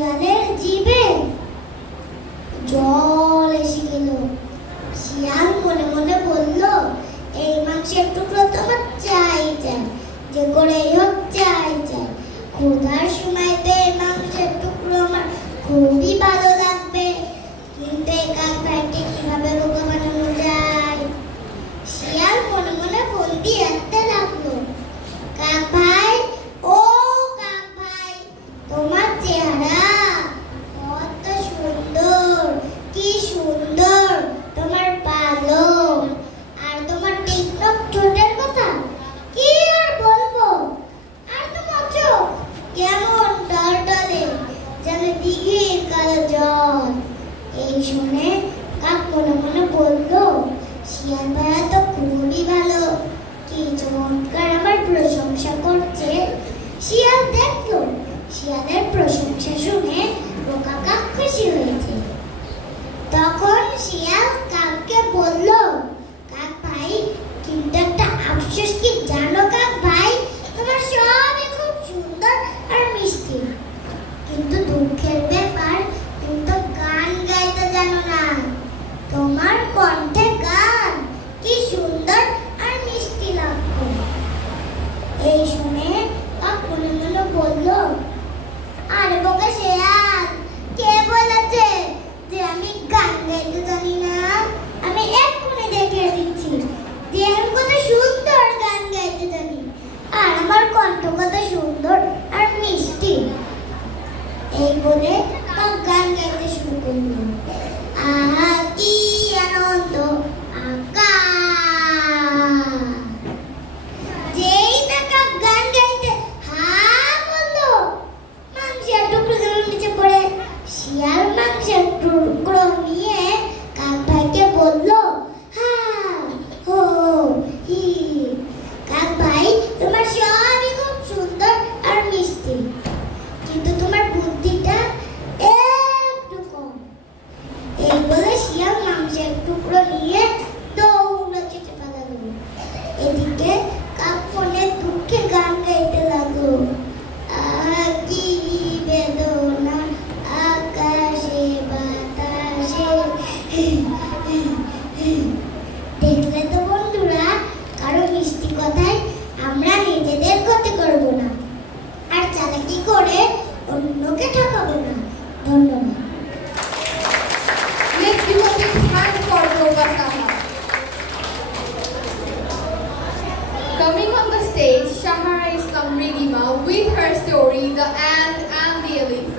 শিয়ালের জিভে জল এসে গেল। শিয়াল মনে মনে বলল, এই মাংসের টুকরো তো আমার চাই চাই, যে করেই হোক চাই চাই। ক্ষুধার সময় তো এই মাংসের টুকরো আমার খুবই ভালো লাগবে, কিন্তু এই কাক ভাইকে কিভাবে রোগা বানানো যায়? শিয়াল মনে মনে বলতে আসতে লাগলো, কাক ভাই, ও কাক ভাই, তোমার চেহারা কত সুন্দর, কি সুন্দর তোমার পালক, আর তোমার তীক্ষ্ণ ঠোঁটের কথা কি আর বলবো, আর তোমার চোখ কেমন টলটলে, যেন দিঘির কালো জল। এই শুনে কাক মনে মনে বলল, শিয়াল ভাইয়া তো খুবই ভালো, কি চমৎকার আমার প্রশংসা করছে। শিয়াল দেখলো শিয়ালের প্রশংসা শুনে বোকা কাক খুশি হয়েছে। তখন শিয়াল কাককে বলল, কাক ভাই, কিন্তু একটা আফসোস কি জানো কাক ভাই, তোমার সবই খুব সুন্দর আর মিষ্টি, কিন্তু দুঃখের ব্যাপার, তুমি তো গান গাইতে জানো না। তোমার কণ্ঠে গান কি সুন্দর আর মিষ্টি লাগতো। এই শুনে কাক মনে মনে বলল, আরে বোকা শিয়াল, কে বলেছে যে আমি গান গাইতে জানি না? আমি এক্ষুনি দেখিয়ে দিচ্ছি যে আমি কত সুন্দর গান গাইতে জানি, আর আমার কণ্ঠ কত সুন্দর আর মিষ্টি। এই বলে কাক গান গাইতে শুরু করল, আহা কি আনন্দ আকাশ। যেই না কাক গান গাইতে হা বললো, মাংসের টুকরো নিচে পড়ে। শিয়াল মাংসের টুকরো নিয়ে কাক ভাইকে বলল, হা হো হি, কাক ভাই, তোমার সবই খুব সুন্দর আর মিষ্টি, কিন্তু তোমার বুদ্ধিটা একটু কম। এই বলে শিয়াল মাংসের টুকরো নিয়ে দৌড়ে ছুটে পালালো। এদিকে কাক ফোনে দুঃখে গান গাইতে লাগলো, কি বেদনা আকাশে বাতাসে। দেখলে তো বন্ধুরা, কারো মিষ্টি কথায় আমরা নিজেদের ক্ষতি করব না, আর চালাকি করে অন্যকে ঠকাবো না। ধন্যবাদ। Let's give a big hand for Yoga Saha. Coming on the stage, Shahara Islam Ridima with her story, The Ant and the Elephant.